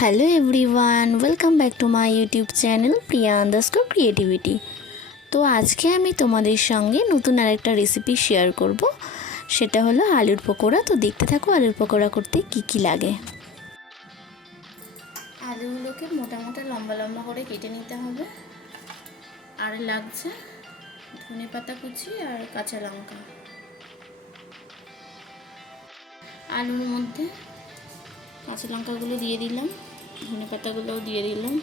Hello everyone, welcome back to my YouTube channel Priya Creativity. তো আজকে আমি তোমাদের সঙ্গে নতুন আরেকটা রেসিপি শেয়ার করব, সেটা হলো আলুর পকোড়া। তো দেখতে থাকো আলুর পকোড়া করতে কি কি লাগে। আলুগুলোকে মোটা মোটা লম্বা লম্বা করে কেটে নিতে হবে। আর লাগছে ধনেপাতা কুচি আর কাঁচা লঙ্কা। আলুর মধ্যে কাঁচা লঙ্কাগুলো দিয়ে দিলাম, ধনে পাতাগুলোও দিয়ে দিলাম,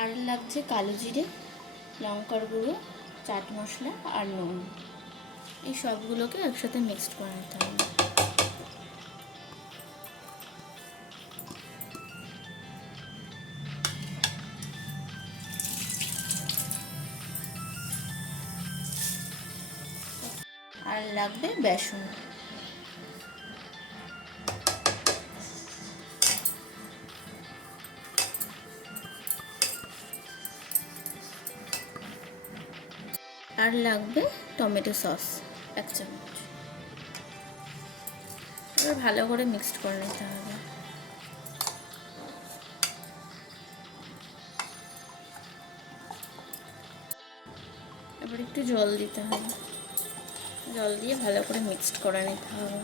আর লাগছে কালো জিরে, লঙ্কার গুঁড়ো, চাট মশলা আর নুন। এই সবগুলোকে একসাথে মিক্সড করে নিতে হবে। আর লাগবে বেসন। আর লাগবে টমেটো সস 1 চামচ। এবার ভালো করে মিক্সড করে নিতে হবে। এবার একটু জল দিতে হবে, জল দিয়ে ভালো করে মিক্সড করে নিতে হবে।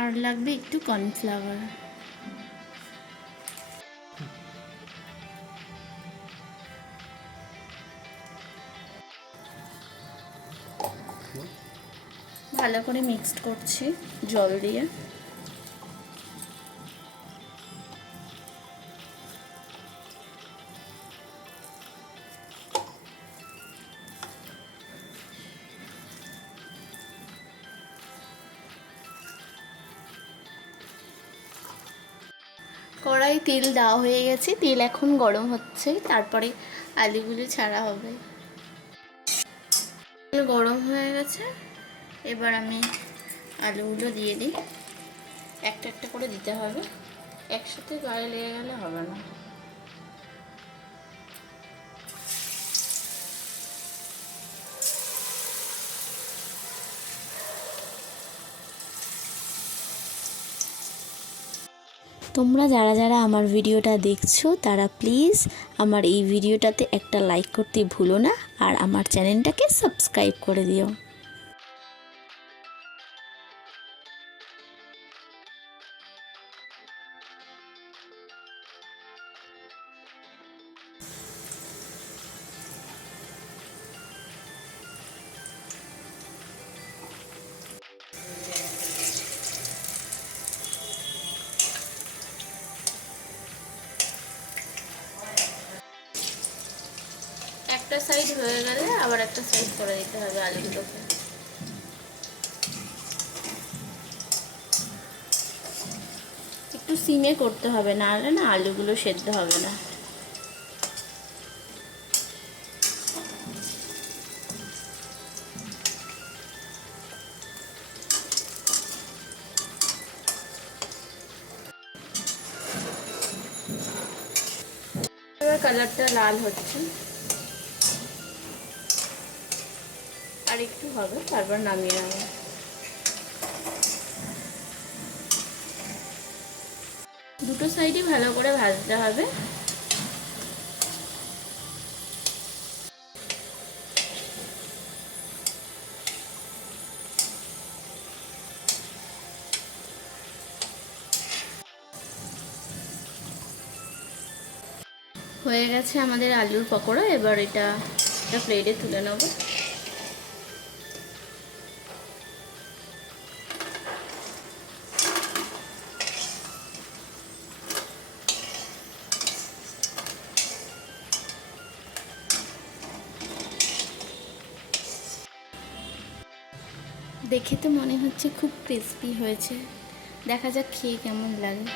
আর লাগবে একটু কর্নফ্লাওয়ার। ভালো করে মিক্সড করছি জল দিয়ে। কড়াই তেল দেওয়া হয়ে গেছে, তেল এখন গরম হচ্ছে, তারপরে আলুগুলো ছাড়া হবে। তেল গরম হয়ে গেছে, এবার আমি আলুগুলো দিয়ে দিই। একটা একটা করে দিতে হবে, একসাথে গায়ে লেগে গেলে হবে না। তোমরা যারা যারা আমার ভিডিওটা দেখছো তারা প্লিজ আমার এই ভিডিওটাতে একটা লাইক করতে ভুলো না, আর আমার চ্যানেলটাকে সাবস্ক্রাইব করে দিও। একটা সাইড হয়ে গেলে আবার একটা সাইড করে দিতে হবে আলুগুলোকে। একটু সিমে করতে হবে, না হলে না আলুগুলো সেদ্ধ হবে না। এবার কালারটা লাল হচ্ছে, আর একটু হবে, তারপর নামিয়ে নেব। দুটো সাইডই ভালো করে ভাজতে হবে। হয়ে গেছে আমাদের আলুর পকোড়া। এবার এটা প্লেটে তুলে নেব। দেখে তো মনে হচ্ছে খুব ক্রিস্পি হয়েছে, দেখা যাক খেয়ে কেমন লাগে।